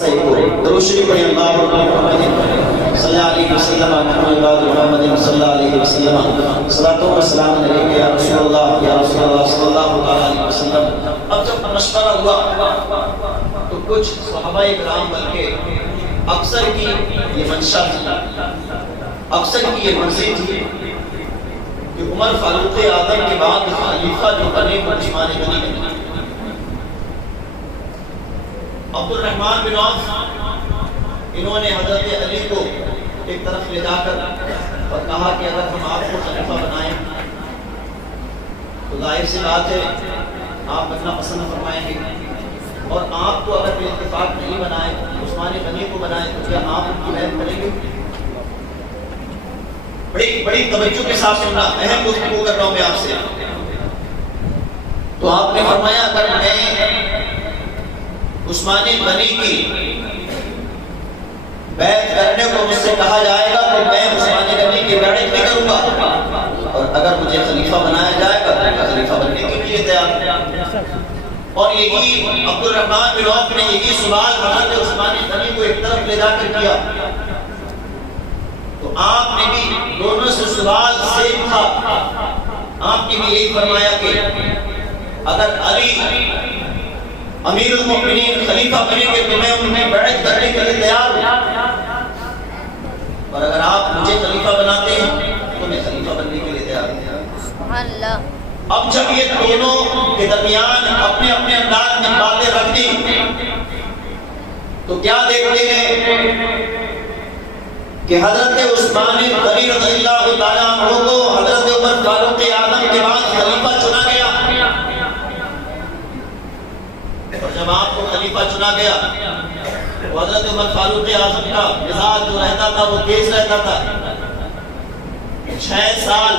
درود شریف پڑھیں اللہ محمد صلی اللہ علیہ وسلم محمد صلی اللہ علیہ وسلم صلاۃ و سلام علیک یا رسول اللہ صلی اللہ علیہ وسلم۔ اب جب مشورہ ہوا تو کچھ صحابہ کرام بلکہ اکثر کی یہ منشا تھی، اکثر کی یہ مرضی تھی کہ عمر فاروق اعظم کے بعد خلیفہ جو بنے وہ عثمان غنی بنے۔ عبد الرحمن بن عوف انہوں نے حضرت علی کو ایک طرف لے جا کر اور کہا کہ اگر ہم آپ کو خلیفہ بنائیں تو ظاہر سی بات ہے آپ بننا پسند فرمائیں گے، اور آپ کو اگر کوئی اتفاق نہیں بنائے عثمان غنی کو بنائیں تو کیا آپ ان کی بیعت کریں گے؟ بڑی توجہ کے ساتھ سننا، اہم گفتگو کر رہا ہوں میں آپ سے۔ تو آپ نے فرمایا اگر میں عثمان غنی کی بیعت کرنے کو مجھ سے کہا جائے گا تو میں عثمان غنی کی بیعت نہیں کروں گا، اور اگر مجھے خلیفہ بنایا جائے گا تو میں خلیفہ بننے کے لیے تیار۔ اور یہی عبد الرحمن بن عوف نے یہی سوال حضرت عثمان غنی کو ایک طرف لے جا کر کیا، تو آپ نے بھی دونوں سے سوال سیم تھا۔ آپ نے بھی یہی فرمایا کہ اگر علی امیر المؤمنین خلیفہ بنیں گے تو میں انہیں بیعت کرنے کے لیے تیار ہوں، اور اگر آپ مجھے خلیفہ بناتے ہیں تو میں خلیفہ بننے کے لیے تیار ہوں۔ سبحان اللہ۔ اب جب یہ دونوں کے درمیان اپنے اپنے انداز میں باتیں رکھ دی تو کیا دیکھتے ہیں کہ حضرت عثمان غنی رضی اللہ تعالیٰ عنہ کو حضرت عمر فاروق اعظم کے بعد خلیفہ چنا گیا، اور جب آپ کو خلیفہ چنا گیا تو حضرت عمر فاروق اعظم کا مزاج جو رہتا تھا وہ تیز رہتا تھا۔ 6 سال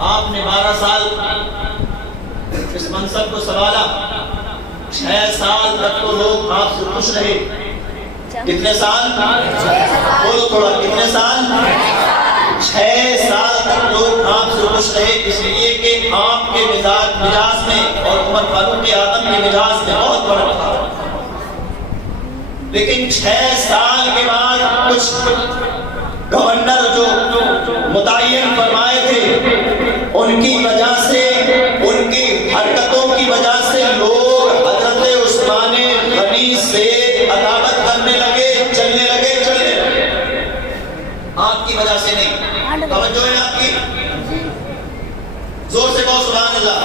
آپ نے 12 سال اس منصب کو سنبھالا، 6 سال تک تو لوگ آپ سے خوش رہے۔ کتنے سال؟ بولو تھوڑا، کتنے سال؟ 6 سال تک لوگ آپ سے خوش رہے، اس لیے کہ آپ کے مزاج میں اور عمر فاروق اعظم کے مزاج میں بہت فرق تھا۔ لیکن 6 سال کے بعد کچھ گورنر جو متعین فرمائے تھے ان کی وجہ سے، ان کی حرکتوں کی وجہ سے لوگ حضرت عثمان غنی سے عداوت کرنے لگے، چلنے لگے۔ آپ کی وجہ سے نہیں، توجہ ہے آپ کی؟ زور سے کہو سبحان اللہ۔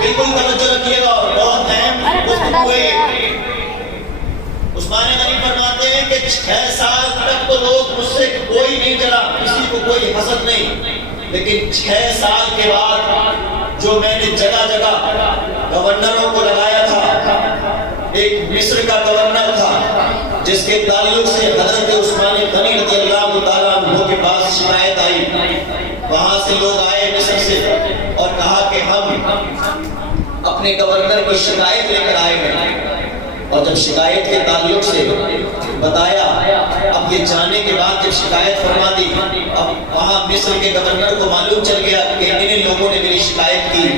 بالکل توجہ رکھیے گا، اور بہت اہم گفتگو ہے۔ عثمان غنی فرماتے ہیں کہ 6 سال تک تو لوگ مجھ سے کوئی نہیں جلا، کسی کو کوئی حسد نہیں، لیکن 6 سال کے بعد جو میں نے جگہ جگہ گورنروں کو لگایا تھا، ایک مصر کا گورنر تھا جس کے تعلق سے حضرت عثمان غنی رضی اللہ تعالیٰ عنہ کے پاس شکایت آئی، وہاں سے لوگ آئے مصر سے اور کہا کہ ہم اپنے گورنر کی شکایت لے کر آئے ہیں، اور جب شکایت کے تعلق سے بتایا، اب یہ جانے کے بعد جب شکایت فرما دی، اب وہاں مصر کے گورنر کو معلوم چل گیا کہ ان لوگوں نے میری شکایت کی،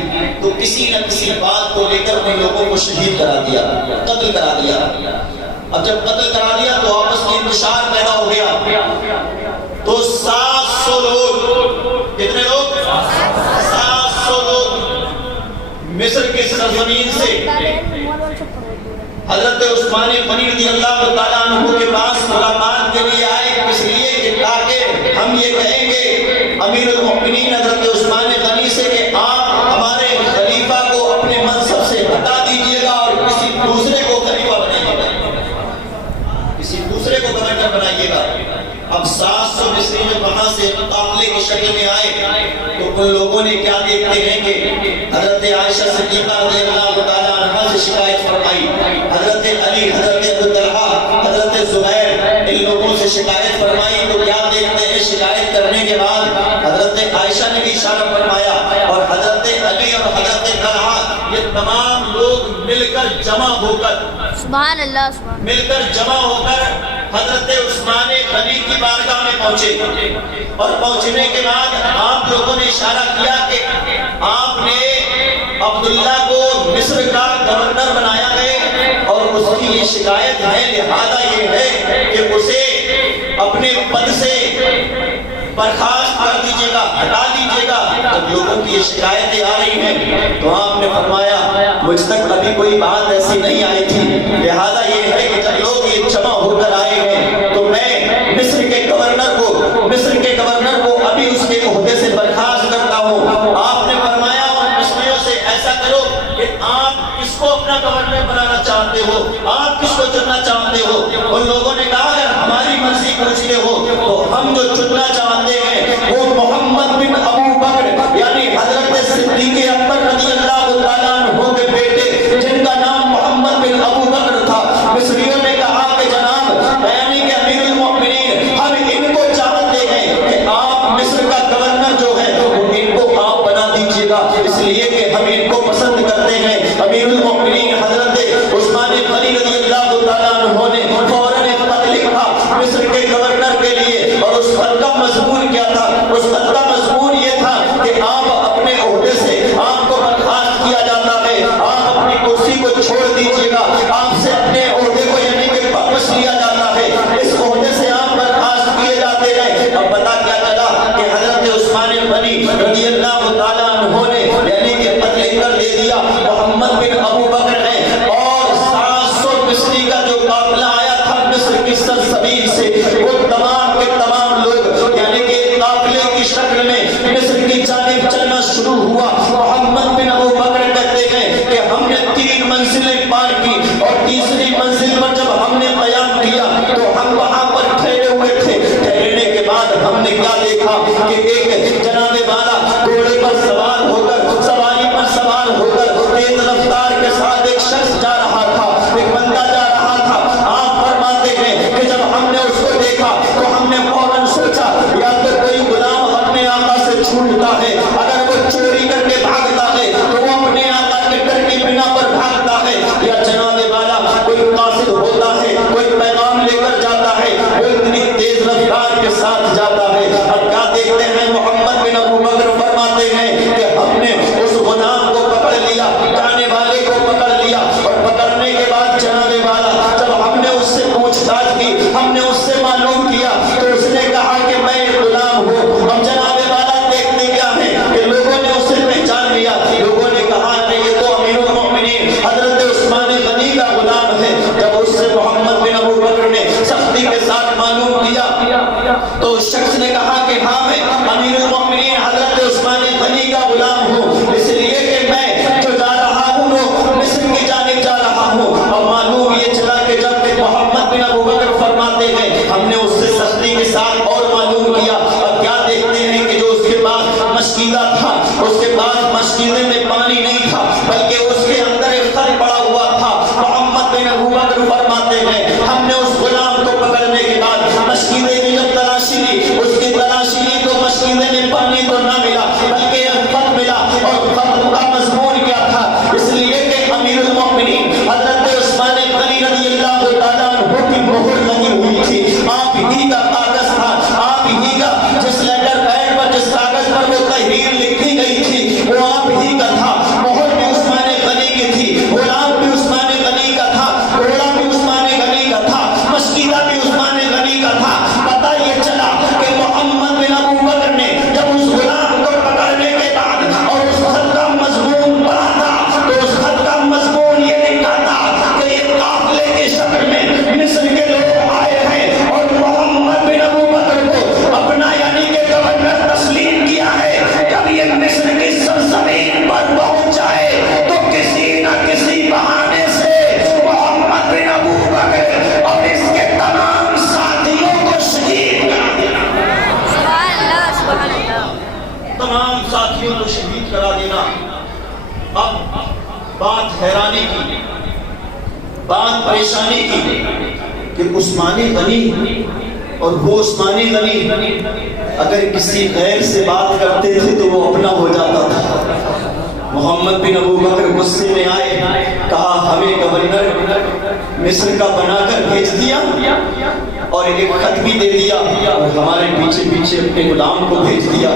تو کسی نہ کسی بات کو لے کر ان لوگوں کو شہید کرا دیا، قتل کرا دیا۔ اب جب قتل کرا دیا تو آپس میں انتشار پیدا ہو گیا، تو 700 لوگ، کتنے لوگ؟ 700 لوگ مصر کی سرزمین سے حضرت عثمان غنی رضی اللہ تعالیٰ عنہ کے پاس ملاقات کے لیے آئے، اس لیے کہ تاکہ ہم یہ کہیں گے امیر المؤمنین حضرت عثمان غنی سے کہ آپ ہمارے خلیفہ کو اپنے منصب سے ہٹا دیجئے گا اور کسی دوسرے کو خلیفہ بنائیے گا، کسی دوسرے کو گورنر بنائیے گا۔ اب 700 مصری جب وہاں سے مقابلے کی شکل میں آئے تو ان لوگوں نے کیا دیکھتے ہیں کہ حضرت عائشہ صدیقہ رضی اللہ تعالیٰ عنہ سے شکایت فرمائی، حضرت علی، حضرت ابو طلحہ، حضرت زبیر، ان لوگوں سے شکایت فرمائی، تو کیا دیکھتے ہیں شکایت کرنے کے بعد حضرت عائشہ نے بھی اشارہ فرمایا، اور حضرت علی اور حضرت طلحہ یہ تمام لوگ مل کر جمع ہو کر، سبحان اللہ، مل کر جمع ہو کر حضرت عثمان غنی کی بارگاہ میں پہنچے، اور پہنچنے کے بعد آپ لوگوں نے اشارہ کیا کہ آپ نے عبداللہ کو مصر کا گورنر بنایا ہے، اور اس کی یہ شکایت ہے، لہذا یہ ہے کہ اسے اپنے پد سے برخاست کر دیجیے گا، ہٹا دیجیے گا۔ جب لوگوں کی یہ شکایتیں آ رہی ہیں تو آپ نے فرمایا مجھ تک ابھی کوئی بات ایسی نہیں آئی تھی، لہذا یہ ہے کہ جب لوگ یہ جمع ہو کر آئے ہیں تو میں مصر کے گورنر کو ابھی اس کے عہدے سے برخاست کرتا ہوں۔ آپ نے فرمایا ان مصریوں سے ایسا کرو کہ آپ کس کو اپنا گورنر بنانا چاہتے ہو، آپ کس کو چننا چاہتے ہو؟ ان لوگوں نے کہا اگر ہماری مرضی پوچھتے ہو تو ہم جو چننا چاہتے ہیں وہ محمد بن ابو بکر یعنی حضرت صدیق اکبر رضی اللہ تعالیٰ عنہ کے بیٹے جن کا نام محمد بن ابو بکر تھا۔ مصریوں نے کہا کہ جناب یعنی کہ امیر المؤمنین ہم ان کو چاہتے ہیں کہ آپ مصر کا گورنر جو ہے وہ ان کو آپ بنا دیجیے گا، اس لیے کہ ہم ان کو پسند کرتے ہیں۔ امیر المؤمنین حضرت عثمان غنی رضی اللہ تعالیٰ عنہ نے فوراً ایک خط لکھا مصر کے گورنر کے لیے، اور اس خط کا مضمون کیا تھا؟ اس خط کا مضمون یہ تھا کہ آپ اپنے عہدے سے آپ کو برخاست کیا جاتا ہے، آپ اپنی کرسی کو چھوڑ دیجیے گا، آپ سے اپنے عہدے کو یعنی کہ واپس لیا جاتا ہے، اس عہدے سے آپ برخاست کیے جاتے ہیں۔ اب پتہ کیا چلا کہ حضرت عثمان غنی رضی اللہ تعالیٰ عنہ نے یعنی کہ خط لکھ کر دے دیا محمد بن ابو بکر ہے، اور 700 مصری کا جو قافلہ آیا تھا مصر کی سرزمین سے وہ تمام کے تمام لوگ یعنی کہ قافلے کی شکل میں مصر کی جانب چلنا شروع ہوا۔ محمد بن ابو بکر کہتے ہیں کہ ہم نے 3 منزلیں پار کی، اور تیسری منزل پر جب ہم نے قیام کیا تو ہم وہاں پر ٹھہرے ہوئے تھے۔ ٹھہرنے کے بعد ہم نے کیا دیکھا کہ ایک جناب والا گھوڑے پر سوار ہو کر سواری پر سوار ہو کر تیز رفتار کے ساتھ ایک شخص جا رہا تھا، ایک بندہ جا رہا تھا۔ آپ فرماتے ہیں کہ جب ہم نے اس کو دیکھا تو ہم نے فوراً سوچا یا تو کوئی غلام اپنے آقا سے چھوٹتا ہے، اگر وہ چوری کر کے بھاگتا ہے تو وہ اپنے آقا کے ڈر کی بنا پر بھاگتا ہے، یا جناب والا کوئی قاصد ہوتا ہے، کوئی پیغام لے کر جاتا ہے، وہ اتنی تیز رفتار کے ساتھ جاتا ہے۔ اور کیا دیکھتے ہیں محمد بن ابو بکر فرماتے ہیں کہ ہم نے اس غلام کو پکڑ لیا، جانے والے کو پکڑ لیا، اور پکڑنے کے بعد جناب والا جب ہم نے اس سے پوچھ تاچھ کی، ہم نے اس سے معلوم کیا تو اس نے کہا کہ میں ایک غلام ہوں۔ اب جناب والا دیکھتے کیا ہے کہ لوگوں نے اسے پہچان لیا، لوگوں نے کہا کہ یہ تو امیر المؤمنین حضرت عثمان غنی کا غلام ہے۔ جب اس سے محمد بن ابو بکر نے سختی کے ساتھ معلوم کیا تو اس شخص نے کہا کہ ہاں میں امیر المؤمنین حضرت عثمان غنی کا غلام ہوں، اس لیے کہ میں جو جا رہا ہوں وہ مصر کی جانب جا رہا ہوں۔ اور معلوم یہ چلا کہ جب محمد بن ابو بکر فرماتے ہیں ہم نے اس سے سختی کے ساتھ اور معلوم کیا، اور کیا دیکھتے ہیں کہ جو اس کے پاس مشکیزہ تھا، اس کے پاس مشکیزے میں پانی نہیں تھا بلکہ اس کے اندر ایک خط پڑا ہوا تھا۔ محمد بن ابو بکر فرماتے ہیں ہم نے اس غلام کو پکڑنے کے بعد مشکیزے کی جب تلاشی لی، اس کی تلاشی لی تو مشکیزے میں پانی تو نہ ملا بلکہ ایک خط ملا، اور خط کا مضمون کیا تھا؟ اس لیے کہ امیر المؤمنین حضرت عثمان غنی رضی اللہ تعالیٰ عنہ کی مہر لگی ہوئی تھی، آپ ہی کا کاغذ تھا، آپ ہی کا جس لیٹر پیڈ پر جس کاغذ پر وہ تحریر لکھی گئی تھی وہ آپ ہی کا تھا، مہر بھی عثمان غنی کی تھی، غلام بھی عثمان غنی کا تھا، گھوڑا بھی عثمان غنی کا تھا، مشکیزہ بھی عثمان غنی کا تھا۔ پتہ یہ چلا کہ محمد بن ابو بکر نے جب اس غلام کو پکڑنے کے بعد اور اس خط کا مضمون پڑھا تھا تو اس خط کا مضمون یہ لکھا تھا کہ یہ قافلے کی شکل میں مصر کے لوگ آئے ہیں اور محمد بن ابو بکر کو اپنا یعنی کہ گورنر تسلیم کیا ہے۔ جب یہ مصر کی سرزمین پر پہنچ جائے تو کسی نہ کسی بہانے سے محمد بن ابو بکر اور اس کے تمام ساتھیوں کو شہید کرا دینا، تمام ساتھیوں کو شہید کرا دینا۔ اب بات حیرانی کی، بات پریشانی کی کہ عثمانی غنی اور وہ عثمانی غنی اگر کسی غیر سے بات کرتے تھے تو وہ اپنا ہو جاتا تھا۔ محمد بن ابو بکر غصے میں آئے، کہا ہمیں گورنر مصر کا بنا کر بھیج دیا اور ایک خط بھی دے دیا اور ہمارے پیچھے پیچھے اپنے غلام کو بھیج دیا،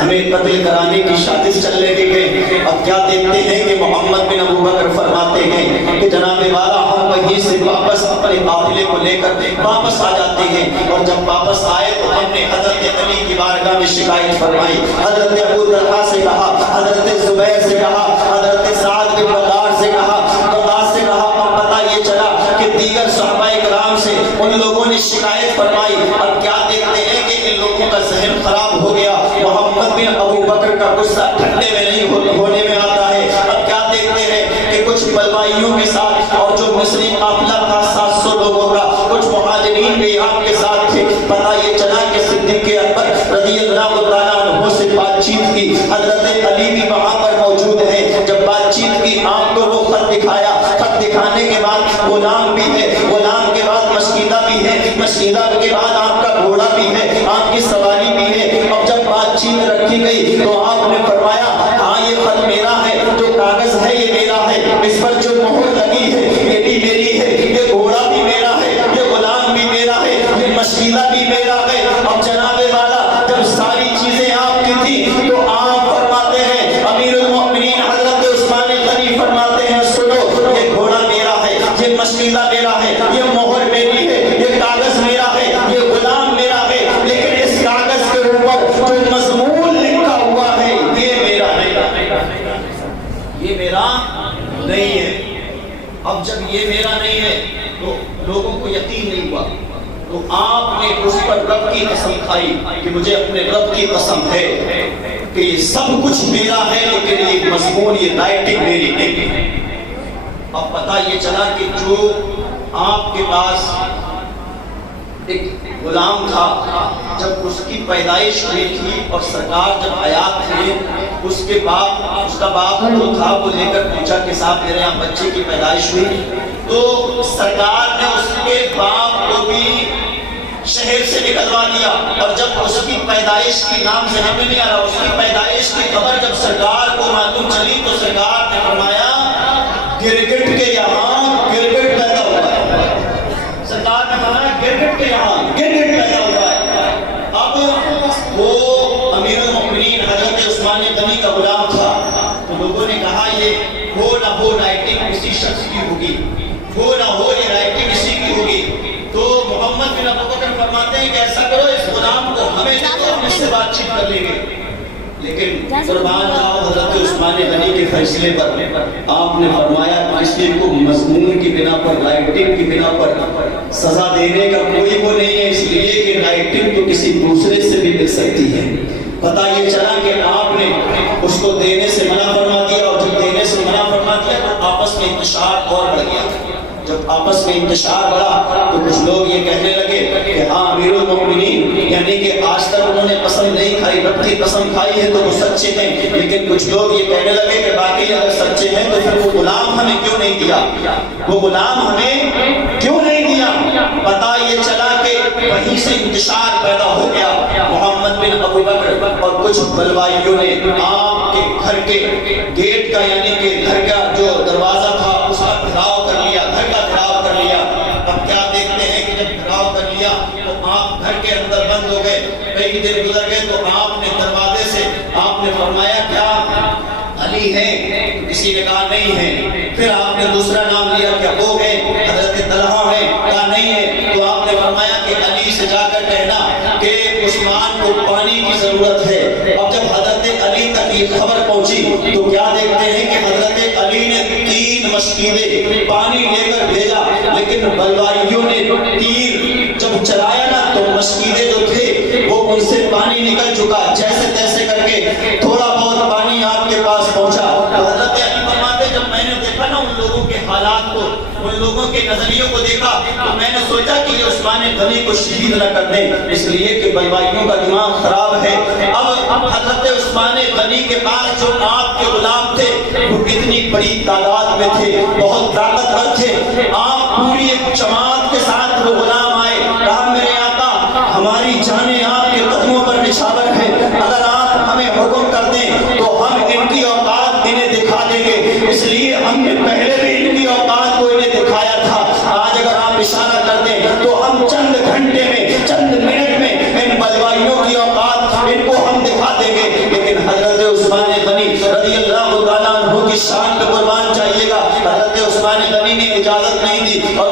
ہمیں قتل کرانے کی سازش چل رہی ہے۔ اب کیا دیکھتے ہیں کہ محمد بن ابو بکر فرماتے ہیں کہ جناب والا ہم وہی وہیں سے واپس اپنے قافلے کو لے کر واپس آ جاتے ہیں، اور جب واپس آئے تو ہم نے حضرت علی کی بارگاہ میں شکایت فرمائی، حضرت ابو طلحہ سے کہا، حضرت زبیر سے کہا، حضرت سعد بن وقاص سے کہا، اور پتہ یہ چلا کہ دیگر صحابہ کرام سے ان لوگوں نے شکایت فرمائی۔ اب کیا دیکھتے ہیں کہ ان لوگوں کا ذہن خراب ہو گیا، محمد بن ابو بکر کا غصہ ٹھنڈے میں نہیں ہونے میں آتا ہے۔ اب کیا دیکھتے ہیں کہ کچھ بلوائیوں کے ساتھ، اور جو مصری قافلہ تھا 700 لوگوں کا، کچھ مہاجرین بھی آپ کے ساتھ تھے۔ پتہ یہ چلا کہ صدیق اکبر رضی اللہ تعالیٰ عنہ سے بات چیت کی، حضرت علی بھی وہاں پر موجود ہے۔ جب بات چیت کی، آپ کو وہ خط دکھایا، خط دکھانے کے بعد غلام بھی ہے، غلام کے بعد مشیدہ بھی ہے، مشیدہ کے بعد آپ کا گھوڑا بھی ہے، آپ کی سواری بھی ہے۔ اب جب بات چیت رکھی گئی تو آپ نے فرمایا ہاں یہ خط میرا ہے، جو کاغذ ہے یہ میرا ہے، اس پر جو مہر لگی ہے یہ بھی میری ہے، یہ گھوڑا بھی میرا ہے، یہ غلام بھی میرا ہے، یہ مشیدہ بھی میرا ہے۔ اب جناب والا جب ساری چیزیں آپ کی تھی تو آپ فرماتے ہیں، امیر المؤمنین حضرت عثمان غنی فرماتے ہیں سنو، یہ گھوڑا میرا ہے، یہ مشیدہ میرا ہے، یہ مہر میری ہے، یہ کاغذ میرا ہے، یہ غلام میرا ہے، لیکن اس کاغذ کے اوپر جو مضمون لکھا ہوا ہے یہ میرا نہیں، یہ میرا نہیں ہے۔ اب جب یہ میرا نہیں ہے تو لوگوں کو یقین نہیں ہوا، تو آپ نے اس پر رب کی قسم کھائی کہ مجھے اپنے رب کی قسم ہے کہ یہ سب کچھ میرا ہے، لیکن یہ مضمون، یہ رائٹنگ میری نہیں ہے۔ اب پتہ یہ چلا کہ جو آپ کے پاس ایک غلام تھا، جب اس کی پیدائش ہوئی تھی اور سرکار جب حیات تھے، اس کے باپ، اس کا باپ جو تھا وہ لے کر پوچھا کہ صاحب میرے یہاں بچے کی پیدائش ہوئی، تو سرکار نے اس کے باپ کو بھی شہر سے نکلوا دیا، اور جب اس کی پیدائش کی نام ذہن میں نہیں آ رہا، اس کی پیدائش کی خبر جب سرکار کو معلوم چلی تو سرکار نے فرمایا گرگٹ کے یہاں گرگٹ پیدا ہوا ہے، سرکار نے فرمایا گرگٹ کے یہاں گرگٹ پیدا ہوا ہے۔ اب وہ امیر المؤمنین حضرت عثمان غنی کا غلام تھا، تو لوگوں نے کہا یہ ہو نہ ہو رائٹنگ کسی شخص کی ہوگی، ہو نہ ہو یہ رائٹنگ اسی کی ہوگی۔ تو محمد بن ابو بکر فرماتے ہیں کہ ایسا کرو اس غلام کو ہمیں دے دو، ہم اس سے بات چیت کر لیں گے۔ لیکن قربان جاؤ حضرت عثمان غنی کے فیصلے پر، آپ نے فرمایا کہ کسی کو مضمون کی بنا پر، رائٹنگ کی بنا پر سزا دینے کا کوئی وہ نہیں ہے، اس لیے کہ رائٹنگ تو کسی دوسرے سے بھی مل سکتی ہے۔ پتہ یہ چلا کہ آپ نے اس کو دینے سے منع فرما دیا، اور جب دینے سے منع فرما دیا تو آپس میں انتشار اور بڑھ گیا۔ جب آپس میں انتشار بڑھا تو کچھ لوگ یہ کہنے لگے کہ ہاں امیر المؤمنین، یعنی کہ آج تک انہوں نے قسم نہیں کھائی، رب کی قسم کھائی ہے تو وہ سچے ہیں، لیکن کچھ لوگ یہ کہنے لگے کہ باقی اگر سچے ہیں تو پھر وہ غلام ہمیں کیوں نہیں دیا، وہ غلام ہمیں کیوں نہیں دیا۔ پتہ یہ چلا کہ وہیں سے انتشار پیدا ہو گیا۔ محمد بن ابو بکر اور کچھ بلوائیوں نے آپ کے گھر کے گیٹ کا، یعنی کہ گھر کا جو دروازہ تھا اس کا گھراؤ کر لیا، گھر کا گھراؤ کر لیا۔ اب کیا دیکھتے ہیں کہ جب گھراؤ کر لیا تو آپ گھر کے اندر بند ہو گئے، کئی دن گزر گئے تو آپ نے دروازے سے آپ نے فرمایا کیا علی ہے؟ کسی نے کہا نہیں ہے۔ پھر آپ نے دوسرا نام لیا، کیا وہ ہے؟ حضرت طلحہ ہے؟ کہا نہیں ہے۔ تو آپ نے فرمایا کہ علی سے جا کر کہنا کہ عثمان کو پانی کی ضرورت ہے۔ اب جب حضرت علی تک یہ خبر پہنچی تو کیا دیکھتے ہیں کہ حضرت علی نے 3 مشکیلیں پانی لے کر بھیجا، لیکن بلوائیوں نے تیر جب چلایا نا تو مشکیلیں جو تھے وہ ان سے پانی نکل چکا، جیسے تیسے کر کے تھوڑا بہت پانی آپ کے پاس پہنچا۔ حضرت علی فرماتے جب میں نے دیکھا نا ان لوگوں کے حالات کو، ان لوگوں کے نظریوں کو دیکھا تو میں نے سوچا کہ یہ عثمان غنی کو شہید نہ کر دیں، اس لیے کہ بلوائیوں کا دماغ خراب ہے۔ اب حضرت عثمان غنی کے پاس جو آپ کے غلام تھے وہ اتنی بڑی تعداد میں تھے، بہت طاقتور تھے۔ آپ پوری ایک جماعت کے ساتھ وہ غلام آئے، کہا میرے آقا ہماری جانیں آپ کے قدموں پر نچھاور ہے، اگر آپ ہمیں حکم کر دیں تو ہم ان کی اوقات انہیں دکھا دیں گے، اس لیے ہم نے پہلے بھی ان کی اوقات کو انہیں دکھایا تھا، آج اگر آپ اشارہ کر دیں تو ہم چند گھنٹے میں، چند منٹ میں ان بلوائیوں کی اوقات ان کو ہم دکھا دیں گے۔ لیکن حضرت عثمان غنی رضی اللہ تعالیٰ عنہ کی شان پہ قربان چاہیے گا، حضرت عثمان غنی نے اجازت نہیں دی اور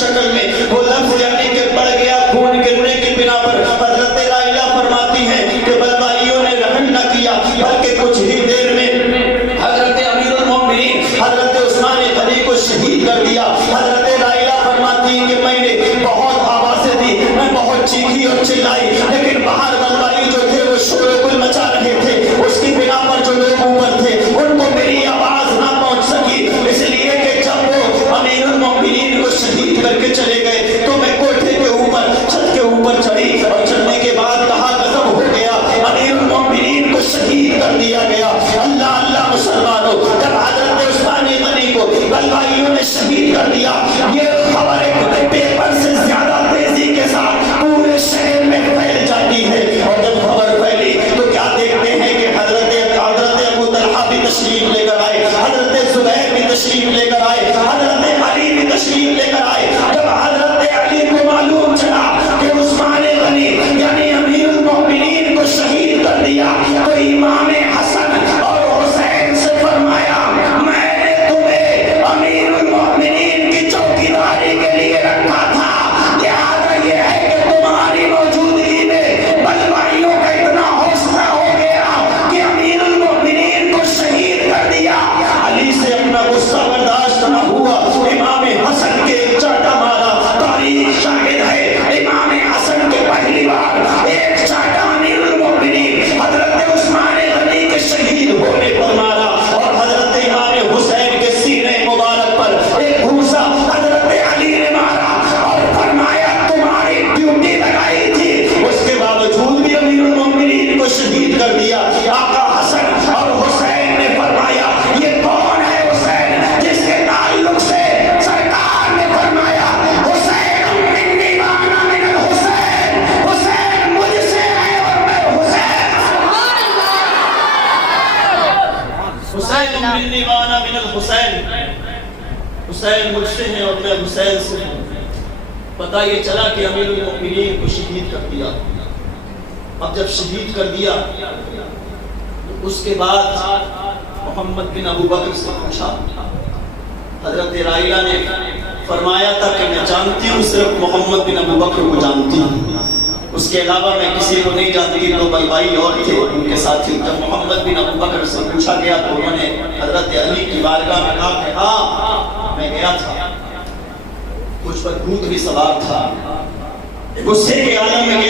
شکل میں وہ لفظ یعنی کہ پڑ گیا خون گرنے کی بنا پر. حضرت رائلہ فرماتی ہیں کہ بلوائیوں نے رحم نہ کیا بلکہ کچھ ہی دیر میں حضرت امیر المومنین حضرت عثمان غنی کو شہید کر دیا. حضرت رائلہ فرماتی ہیں کہ میں نے بہت آوازیں دی, میں بہت چیخی اور چلائی, لیکن باہر بلوائی جو تھے وہ شور و گل مچا رہے تھے. اس کی بنا پر جو لوگ اوپر تھے ان کو میری آواز نہ پہنچ سکی, اس لیے کہ جب وہ امیر المومنین کو شہید کر کے چلے گئے تو میں کوٹھے کے اوپر چھت کے اوپر چڑھی, اور چڑھنے کے بعد کہا غضب ہو گیا, امیر المومنین کو شہید کر دیا گیا. اللہ اللہ مسلمانوں, جب حضرت عثمان غنی کو بلوائیوں نے شہید کر دیا, یہ خبر ایک پیپر سے زیادہ تیزی کے ساتھ پورے شہر میں پھیل جاتی ہے. اور جب خبر پھیلی تو کیا دیکھتے ہیں کہ حضرت ابو طلحہ بھی تشریف لے کر آئے, حضرت زبیر بھی تشریف لے کر آئے, حضرت علی بھی تشریف لے کر آئے. جب حضرت علی کو معلوم چلا کہ عثمان غنی یعنی امیر المومنین کو شہید کر دیا تو امام حسن اور حسین سے فرمایا, میں نے تمہیں امیر المومنین کی چوکیداری کے لیے رکھا تھا, لہذا یہ ہے کہ تمہاری موجودگی میں بلوائیوں کا اتنا حوصلہ ہو گیا کہ امیر المومنین کو شہید کر دیا. علی سے اپنا غصہ برداشت نہ ہوا, امام حسن کے ایک چاٹا مارا. تاریخ شاہد ہے امام حسن کے پہلی بار ایک چاٹا امیر المومنین حضرت عثمان غنی کے شہید ہونے پر مارا, اور حضرت امام حسین کے سینے مبارک پر ایک گھوسا حضرت علی نے مارا اور فرمایا تمہاری ڈیوٹی لگائی تھی, اس کے باوجود بھی امیر المومنین کو شہید کر دیا. آقا حسن اور حسین نے فرمایا یہ کون ہے حسین جس کے تعلق سے سرکار نے فرمایا حسین منی وانا من الحسین, حسین مجھ سے ہے اور میں حسین. حسین منی وانا من الحسین, حسین مجھ سے ہے اور میں حسین سے ہوں. پتہ یہ چلا کہ امیر المومنین کو شہید کر دیا. اب جب شہید کر دیا اس کے بعد محمد بن ابو بکر سے پوچھا. حضرت رائلہ نے فرمایا تھا کہ میں جانتی ہوں صرف محمد بن ابو بکر کو جانتی ہوں, اس کے علاوہ میں کسی کو نہیں جانتی. دو بلوائی اور تھے ان کے ساتھی. جب محمد بن ابو بکر سے پوچھا گیا تو انہوں نے حضرت علی کی بارگاہ میں کہا کہ ہاں میں گیا تھا, کچھ پر بھوت بھی سوار تھا, غصے کے عالم میں گیا